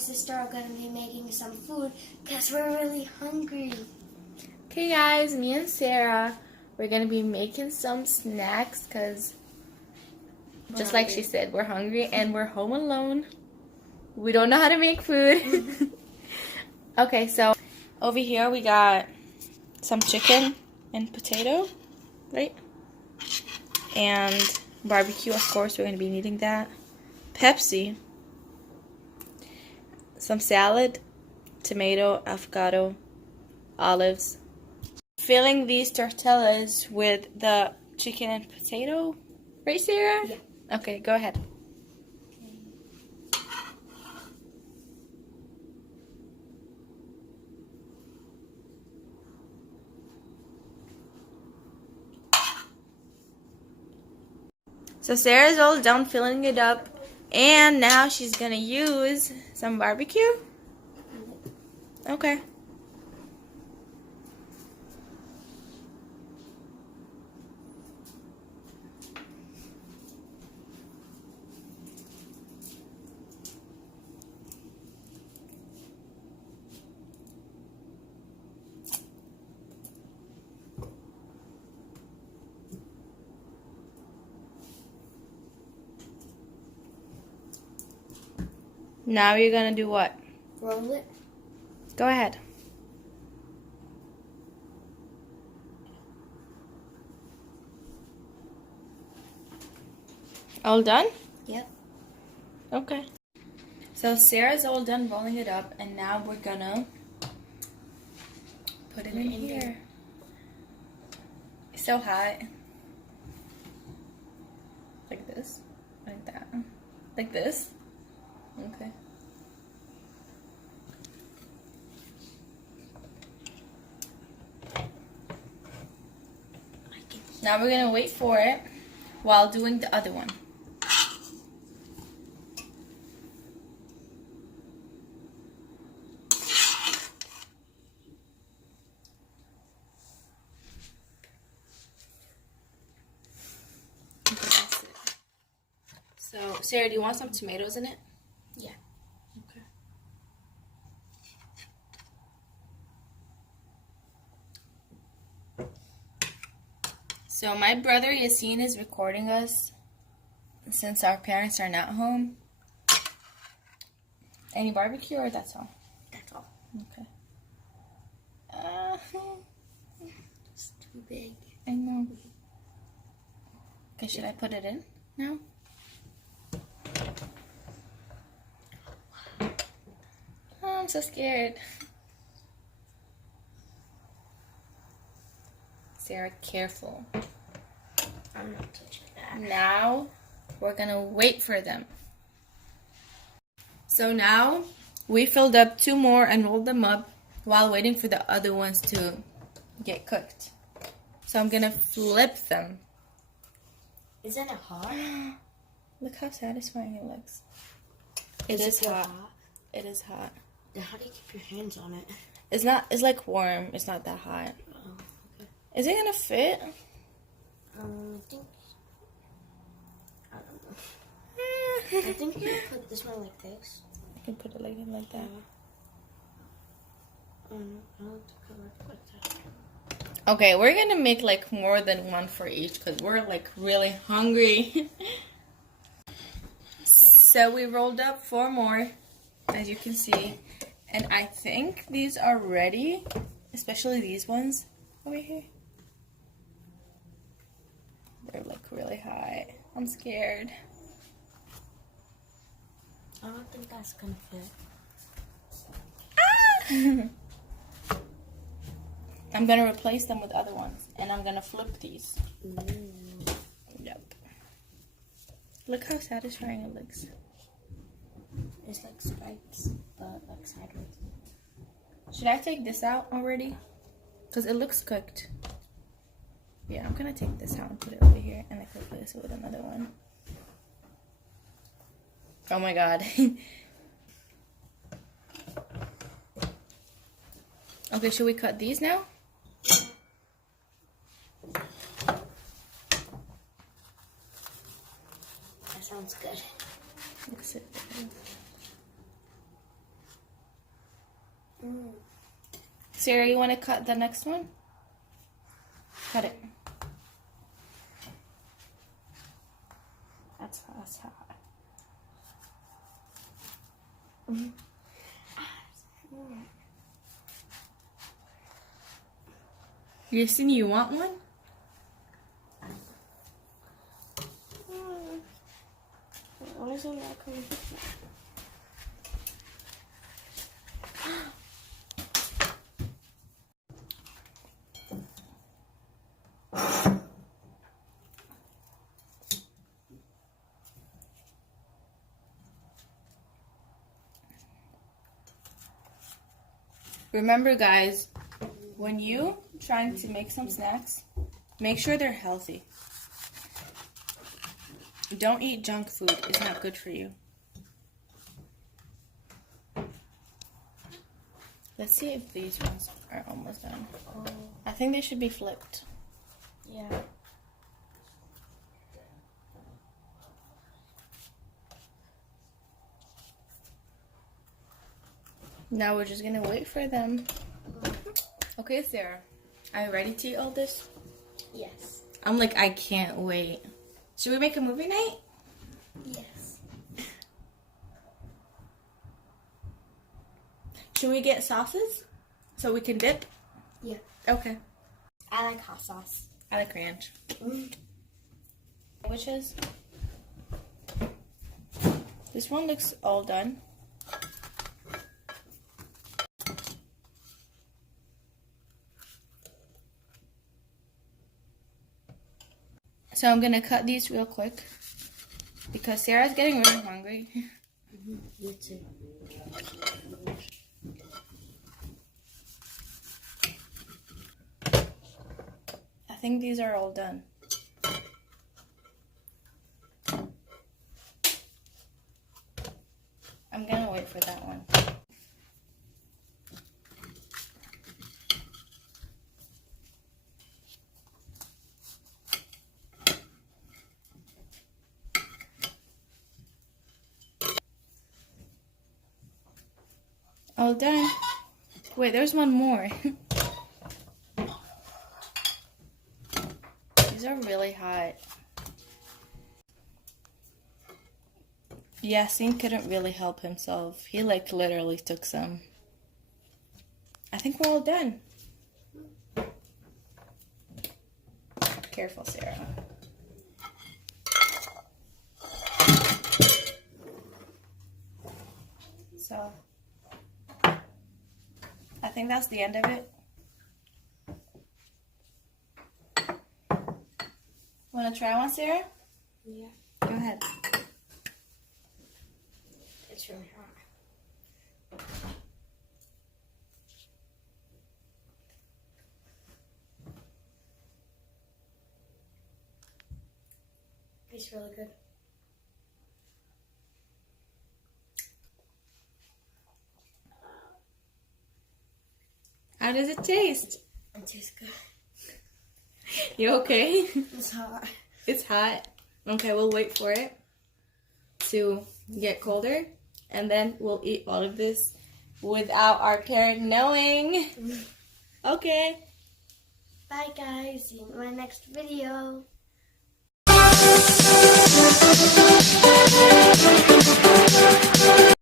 sister are going to be making some food because we're really hungry. Okay guys, me and Sarah, we're going to be making some snacks because just like she said, we're hungry and we're home alone. We don't know how to make food. Okay, so over here we got some chicken and potato, right? And barbecue, of course, we're going to be needing that. Pepsi. Some salad, tomato, avocado, olives. Filling these tortillas with the chicken and potato. Right, Sarah? Yeah. Okay, go ahead. So Sarah's all done filling it up, and now she's gonna use some barbecue. Okay. Now you're gonna do what? Roll it. Go ahead. All done? Yep. Okay. So Sarah's all done rolling it up, and now we're gonna put it in here. It's so hot. Like this. Like that. Like this. Okay. Now we're gonna wait for it while doing the other one. Okay, that's it. So, Sarah, do you want some tomatoes in it? Yeah. Okay. So my brother Yassine is recording us since our parents are not home. Any barbecue or that's all? That's all. Okay. It's too big. I know. Okay, should I put it in now? Oh, I'm so scared. Sarah, careful. I'm not touching that. Now we're gonna wait for them. So now we filled up 2 more and rolled them up while waiting for the other ones to get cooked. So I'm gonna flip them. Isn't it hot? Look how satisfying it looks. Does It is feel hot. It is hot. Then how do you keep your hands on it? It's not. It's like warm. It's not that hot. Oh, okay. Is it gonna fit? I think. I don't know. I think you put this one like this. I can put it like that. I don't think it works like that. Okay, we're gonna make like more than one for each because we're like really hungry. So we rolled up 4 more, as you can see, and I think these are ready, especially these ones over here. They're like really hot. I'm scared. I don't think that's gonna fit. Ah! I'm gonna replace them with other ones, and I'm gonna flip these. Yep. Look how satisfying it looks. It's like stripes, but like sideways. Should I take this out already? Because it looks cooked. Yeah, I'm gonna take this out and put it over here, and I can replace it with another one. Oh my god. Okay, should we cut these now? That sounds good. Looks it. Sarah, you want to cut the next one? Cut it. That's hot. Houston, you want one? Why is it not coming? Remember, guys, when you trying to make some snacks, make sure they're healthy. Don't eat junk food. It's not good for you. Let's see if these ones are almost done. Oh, I think they should be flipped. yeah. Now we're just gonna wait for them. Okay, Sarah, are you ready to eat all this? Yes. I'm like, I can't wait. Should we make a movie night? Yes. Should we get sauces so we can dip? Yeah. Okay. I like hot sauce. I like ranch. Which is? This one looks all done. So I'm gonna cut these real quick because Sarah's getting really hungry. You too. I think these are all done. I'm gonna wait for that one. All done. Wait, there's one more. These are really hot. Yasin couldn't really help himself. He like literally took some. I think we're all done. Careful, Sarah. So, I think that's the end of it. Wanna try one, Sarah? Yeah. Go ahead. It's really hot. It's really good. How does it taste? It tastes good. You okay? It's hot. It's hot. Okay, we'll wait for it to get colder, and then we'll eat all of this without our parent knowing. Okay. Bye guys. See you in my next video.